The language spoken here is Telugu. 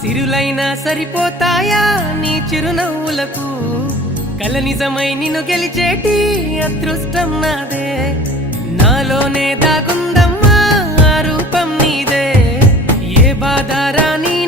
సిరులైనా సరిపోతాయా నీ చిరునవ్వులకు కల నిజమై నిన్ను గెలిచేటి అదృష్టం నాదే నాలోనే దాగుందమ్మా ఆ రూపం నీదే ఏ బాధ రాని